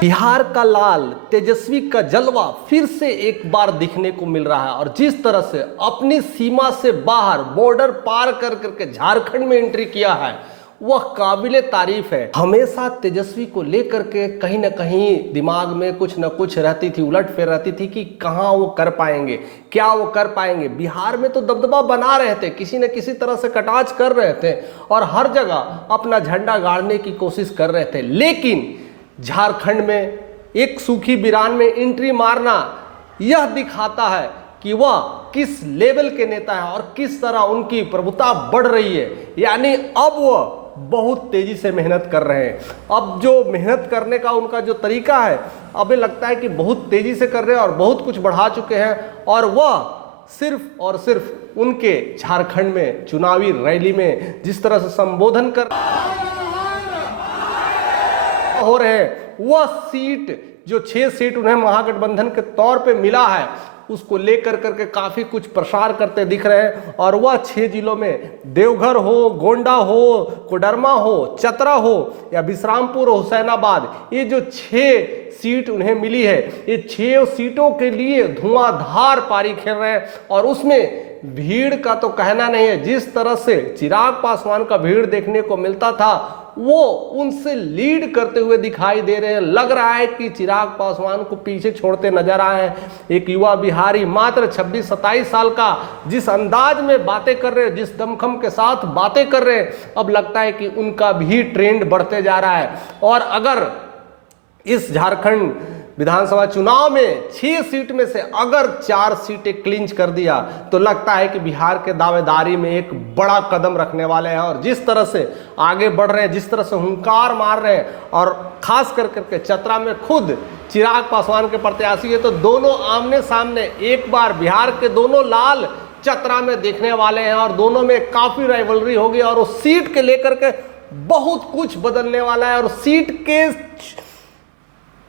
बिहार का लाल तेजस्वी का जलवा फिर से एक बार दिखने को मिल रहा है और जिस तरह से अपनी सीमा से बाहर बॉर्डर पार कर करके झारखंड में एंट्री किया है वह काबिले तारीफ है। हमेशा तेजस्वी को लेकर के कहीं ना कहीं दिमाग में कुछ न कुछ रहती थी, उलटफेर रहती थी कि कहाँ वो कर पाएंगे, क्या वो कर पाएंगे। बिहार में तो दबदबा बना रहे थे, किसी न किसी तरह से कटाच कर रहे थे और हर जगह अपना झंडा गाड़ने की कोशिश कर रहे थे, लेकिन झारखंड में एक सूखी बिरान में एंट्री मारना यह दिखाता है कि वह किस लेवल के नेता है और किस तरह उनकी प्रभुता बढ़ रही है। यानी अब वह बहुत तेजी से मेहनत कर रहे हैं। अब जो मेहनत करने का उनका जो तरीका है अभी लगता है कि बहुत तेजी से कर रहे हैं और बहुत कुछ बढ़ा चुके हैं और वह सिर्फ और सिर्फ उनके झारखंड में चुनावी रैली में जिस तरह से संबोधन कर हो रहे हैं, वह सीट जो 6 सीट उन्हें महागठबंधन के तौर पे मिला है उसको लेकर करके काफी कुछ प्रसार करते दिख रहे हैं। और वह 6 जिलों में देवघर हो, गोंडा हो, कोडरमा हो, चतरा हो या बिश्रामपुर, हुसैनाबाद, ये जो 6 सीट उन्हें मिली है ये 6 सीटों के लिए धुआंधार पारी खेल रहे हैं और उसमें भीड़ का तो कहना नहीं है। जिस तरह से चिराग पासवान का भीड़ देखने को मिलता था वो उनसे लीड करते हुए दिखाई दे रहे हैं। लग रहा है कि चिराग पासवान को पीछे छोड़ते नजर आए हैं। एक युवा बिहारी मात्र 26-27 साल का जिस अंदाज में बातें कर रहे हैं, जिस दमखम के साथ बातें कर रहे हैं, अब लगता है कि उनका भी ट्रेंड बढ़ते जा रहा है। और अगर इस झारखंड विधानसभा चुनाव में 6 सीट में से अगर 4 सीटें क्लिंच कर दिया तो लगता है कि बिहार के दावेदारी में एक बड़ा कदम रखने वाले हैं। और जिस तरह से आगे बढ़ रहे हैं, जिस तरह से हुंकार मार रहे हैं और खास कर करके चतरा में खुद चिराग पासवान के प्रत्याशी है तो दोनों आमने सामने एक बार बिहार के दोनों लाल चतरा में देखने वाले हैं और दोनों में काफी राइवलरी होगी और उस सीट के लेकर के बहुत कुछ बदलने वाला है और सीट के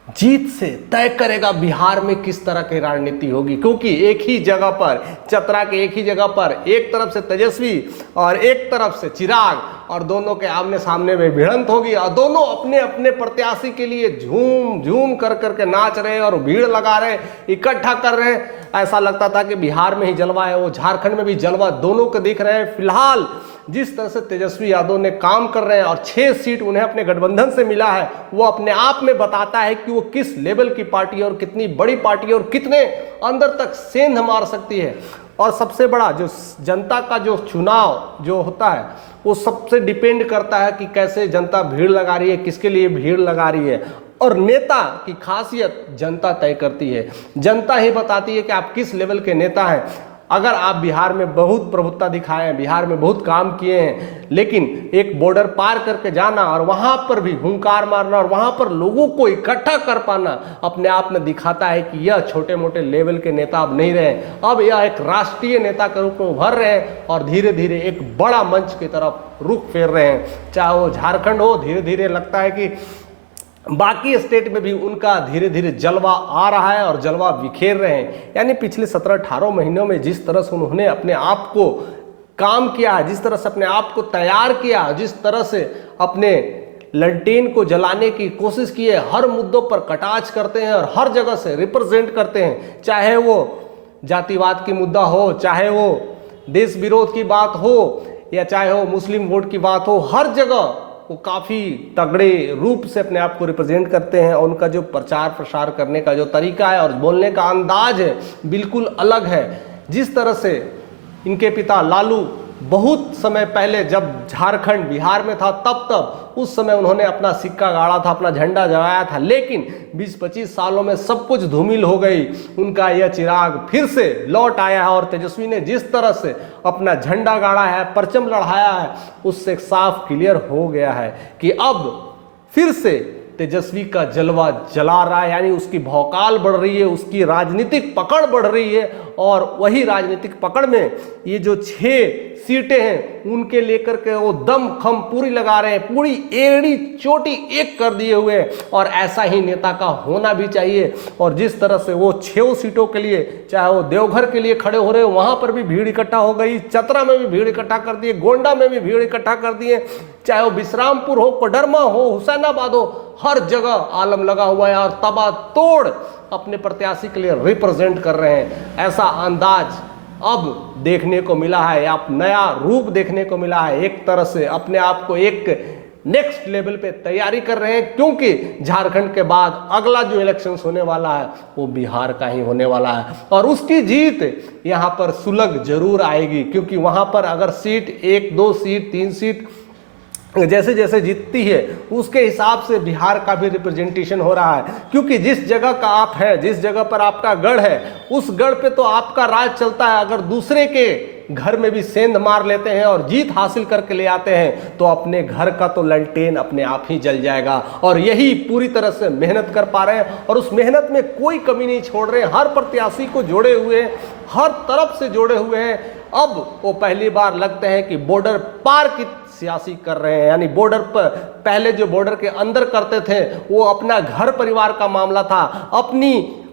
जीत से तय करेगा बिहार में किस तरह की राजनीति होगी। क्योंकि एक ही जगह पर, चतरा के एक ही जगह पर एक तरफ से तेजस्वी और एक तरफ से चिराग और दोनों के आमने सामने में भिड़ंत होगी और दोनों अपने अपने प्रत्याशी के लिए झूम झूम कर करके नाच रहे हैं और भीड़ लगा रहे हैं, इकट्ठा कर रहे हैं। ऐसा लगता था कि बिहार में ही जलवा है, वो झारखंड में भी जलवा दोनों को दिख रहे हैं। फिलहाल जिस तरह से तेजस्वी यादव ने काम कर रहे हैं और 6 सीट उन्हें अपने गठबंधन से मिला है वो अपने आप में बताता है कि वो किस लेवल की पार्टी है और कितनी बड़ी पार्टी है और कितने अंदर तक सेंध मार सकती है। और सबसे बड़ा जो जनता का जो चुनाव जो होता है वो सबसे डिपेंड करता है कि कैसे जनता भीड़ लगा रही है, किसके लिए भीड़ लगा रही है। और नेता की खासियत जनता तय करती है, जनता ही बताती है कि आप किस लेवल के नेता हैं। अगर आप बिहार में बहुत प्रभुत्ता दिखाए हैं, बिहार में बहुत काम किए हैं, लेकिन एक बॉर्डर पार करके जाना और वहां पर भी हुंकार मारना और वहां पर लोगों को इकट्ठा कर पाना अपने आप में दिखाता है कि यह छोटे मोटे लेवल के नेता अब नहीं रहे, अब यह एक राष्ट्रीय नेता के रूप में उभर रहे हैं और धीरे धीरे एक बड़ा मंच की तरफ रुख फेर रहे हैं। चाहे वो झारखंड हो, धीरे धीरे लगता है कि बाकी स्टेट में भी उनका धीरे धीरे जलवा आ रहा है और जलवा बिखेर रहे हैं। यानी पिछले 17-18 महीनों में जिस तरह से उन्होंने अपने आप को काम किया, जिस तरह से अपने आप को तैयार किया, जिस तरह से अपने ललटेन को जलाने की कोशिश की है, हर मुद्दों पर कटाच करते हैं और हर जगह से रिप्रेजेंट करते हैं। चाहे वो जातिवाद की मुद्दा हो, चाहे वो देश विरोध की बात हो या चाहे वो मुस्लिम वोट की बात हो, हर जगह वो काफ़ी तगड़े रूप से अपने आप को रिप्रेजेंट करते हैं। और उनका जो प्रचार प्रसार करने का जो तरीका है और बोलने का अंदाज है बिल्कुल अलग है। जिस तरह से इनके पिता लालू बहुत समय पहले जब झारखंड बिहार में था तब उस समय उन्होंने अपना सिक्का गाड़ा था, अपना झंडा जगाया था, लेकिन 20-25 सालों में सब कुछ धूमिल हो गई। उनका यह चिराग फिर से लौट आया है और तेजस्वी ने जिस तरह से अपना झंडा गाड़ा है, परचम लड़ाया है, उससे साफ क्लियर हो गया है कि अब फिर से तेजस्वी का जलवा जला रहा है। यानी उसकी भौकाल बढ़ रही है, उसकी राजनीतिक पकड़ बढ़ रही है और वही राजनीतिक पकड़ में ये जो 6 सीटें हैं उनके लेकर के वो दम खम पूरी लगा रहे हैं, पूरी एड़ी चोटी एक कर दिए हुए हैं। और ऐसा ही नेता का होना भी चाहिए। और जिस तरह से वो 6 सीटों के लिए, चाहे वो देवघर के लिए खड़े हो रहे हो, वहां पर भी भीड़ इकट्ठा हो गई, चतरा में भी भीड़ इकट्ठा कर दिए, गोंडा में भी भीड़ इकट्ठा कर दिए, चाहे वो बिश्रामपुर हो, कोडरमा हो, हुसैनाबाद हो, हर जगह आलम लगा हुआ है और तबातोड़ अपने प्रत्याशी के लिए रिप्रेजेंट कर रहे हैं। ऐसा अंदाज अब देखने को मिला है, आप नया रूप देखने को मिला है। एक तरह से अपने आप को एक नेक्स्ट लेवल पे तैयारी कर रहे हैं, क्योंकि झारखंड के बाद अगला जो इलेक्शंस होने वाला है वो बिहार का ही होने वाला है और उसकी जीत यहाँ पर सुलग जरूर आएगी, क्योंकि वहां पर अगर सीट 1, 2 सीट, 3 सीट जैसे जैसे जीतती है उसके हिसाब से बिहार का भी रिप्रेजेंटेशन हो रहा है। क्योंकि जिस जगह का आप है, जिस जगह पर आपका गढ़ है, उस गढ़ पे तो आपका राज चलता है। अगर दूसरे के घर में भी सेंध मार लेते हैं और जीत हासिल करके ले आते हैं तो अपने घर का तो ललटेन अपने आप ही जल जाएगा। और यही पूरी तरह से मेहनत कर पा रहे हैं और उस मेहनत में कोई कमी नहीं छोड़ रहे हैं। हर प्रत्याशी को जोड़े हुए, हर तरफ से जोड़े हुए हैं। अब वो पहली बार लगते हैं कि बॉर्डर पार की सियासी कर रहे हैं, यानी बॉर्डर पर पहले जो बॉर्डर के अंदर करते थे वो अपना घर परिवार का मामला था,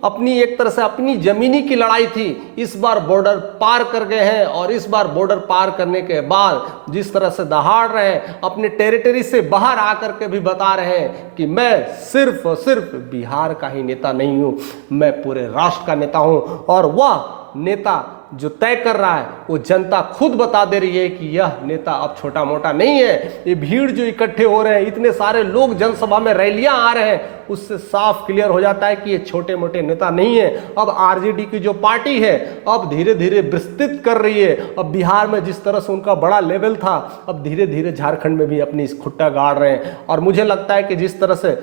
अपनी एक तरह से अपनी जमीनी की लड़ाई थी। इस बार बॉर्डर पार कर गए हैं और इस बार बॉर्डर पार करने के बाद जिस तरह से दहाड़ रहे हैं, अपने टेरिटरी से बाहर आकर के भी बता रहे हैं कि मैं सिर्फ और सिर्फ बिहार का ही नेता नहीं हूं, मैं पूरे राष्ट्र का नेता हूं। और वह नेता जो तय कर रहा है वो जनता खुद बता दे रही है कि यह नेता अब छोटा मोटा नहीं है। ये भीड़ जो इकट्ठे हो रहे हैं, इतने सारे लोग जनसभा में रैलियां आ रहे हैं, उससे साफ क्लियर हो जाता है कि ये छोटे मोटे नेता नहीं है। अब आरजेडी की जो पार्टी है अब धीरे धीरे विस्तृत कर रही है। अब बिहार में जिस तरह से उनका बड़ा लेवल था, अब धीरे धीरे झारखंड में भी अपनी खुट्टा गाड़ रहे हैं। और मुझे लगता है कि जिस तरह से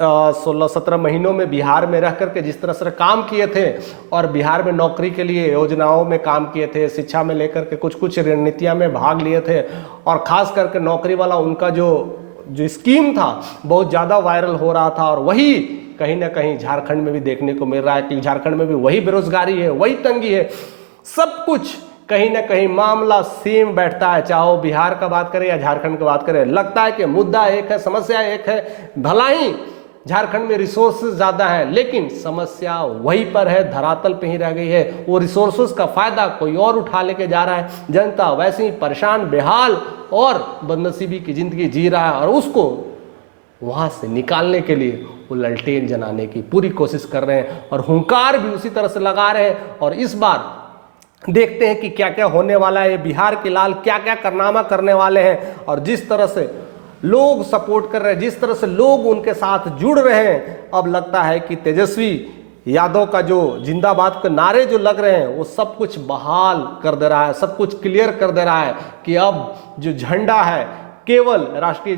16-17 महीनों में बिहार में रह करके जिस तरह से काम किए थे और बिहार में नौकरी के लिए योजनाओं में काम किए थे, शिक्षा में लेकर के कुछ कुछ रणनीतियां में भाग लिए थे, और खास करके नौकरी वाला उनका जो स्कीम था बहुत ज़्यादा वायरल हो रहा था। और वही कहीं ना कहीं झारखंड में भी देखने को मिल रहा है कि झारखंड में भी वही बेरोजगारी है, वही तंगी है, सब कुछ कहीं ना कहीं मामला सेम बैठता है। चाहे वो बिहार का बात करें या झारखंड की बात करें, लगता है कि मुद्दा एक है, समस्या एक है। भला ही झारखंड में रिसोर्सेज ज़्यादा है लेकिन समस्या वहीं पर है, धरातल पे ही रह गई है। वो रिसोर्सेज का फायदा कोई और उठा लेके जा रहा है, जनता वैसे ही परेशान, बेहाल और बदनसीबी की जिंदगी जी रहा है, और उसको वहां से निकालने के लिए वो ललटेन जलाने की पूरी कोशिश कर रहे हैं और हुंकार भी उसी तरह से लगा रहे हैं। और इस बार देखते हैं कि क्या क्या होने वाला है, बिहार के लाल क्या क्या कारनामा करने वाले हैं। और जिस तरह से लोग सपोर्ट कर रहे हैं, जिस तरह से लोग उनके साथ जुड़ रहे हैं, अब लगता है कि तेजस्वी यादव का जो जिंदाबाद के नारे जो लग रहे हैं वो सब कुछ बहाल कर दे रहा है, सब कुछ क्लियर कर दे रहा है कि अब जो झंडा है केवल राष्ट्रीय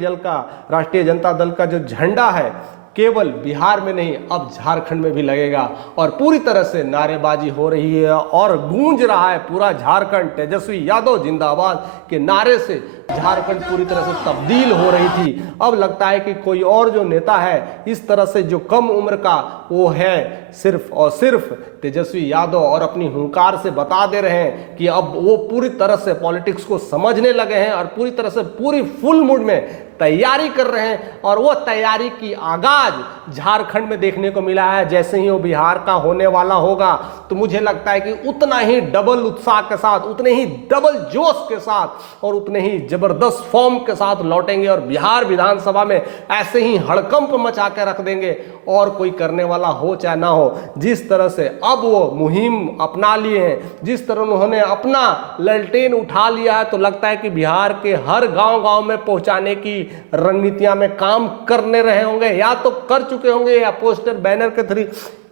जनता दल का जो झंडा है केवल बिहार में नहीं अब झारखंड में भी लगेगा। और पूरी तरह से नारेबाजी हो रही है और गूंज रहा है पूरा झारखंड तेजस्वी यादव जिंदाबाद के नारे से। झारखंड पूरी तरह से तब्दील हो रही थी। अब लगता है कि कोई और जो नेता है इस तरह से जो कम उम्र का, वो है सिर्फ और सिर्फ तेजस्वी यादव, और अपनी हुंकार से बता दे रहे हैं कि अब वो पूरी तरह से पॉलिटिक्स को समझने लगे हैं और पूरी तरह से पूरी फुल मूड में तैयारी कर रहे हैं। और वो तैयारी की आगाज झारखंड में देखने को मिला है। जैसे ही वो बिहार का होने वाला होगा तो मुझे लगता है कि उतना ही डबल उत्साह के साथ, उतने ही डबल जोश के साथ और उतने ही जबरदस्त फॉर्म के साथ लौटेंगे और बिहार विधानसभा में ऐसे ही हड़कंप मचा के रख देंगे। और कोई करने वाला हो चाहे ना हो, जिस तरह से अब वो मुहिम अपना लिए हैं, जिस तरह उन्होंने अपना ललटेन उठा लिया है, तो लगता है कि बिहार के हर गांव-गांव में पहुंचाने की रणनीतियां में काम करने रहे होंगे, या तो कर चुके होंगे, या पोस्टर बैनर के थ्रू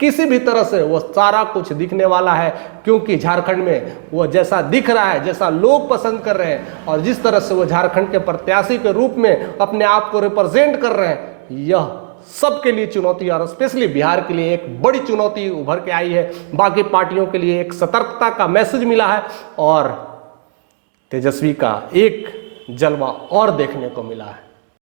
किसी भी तरह से वो सारा कुछ दिखने वाला है। क्योंकि झारखंड में वो जैसा दिख रहा है, जैसा लोग पसंद कर रहे हैं और जिस तरह से वो झारखंड के प्रत्याशी के रूप में अपने आप को रिप्रेजेंट कर रहे हैं, यह सबके लिए चुनौती और स्पेशली बिहार के लिए एक बड़ी चुनौती उभर के आई है। बाकी पार्टियों के लिए एक सतर्कता का मैसेज मिला है और तेजस्वी का एक जलवा और देखने को मिला है।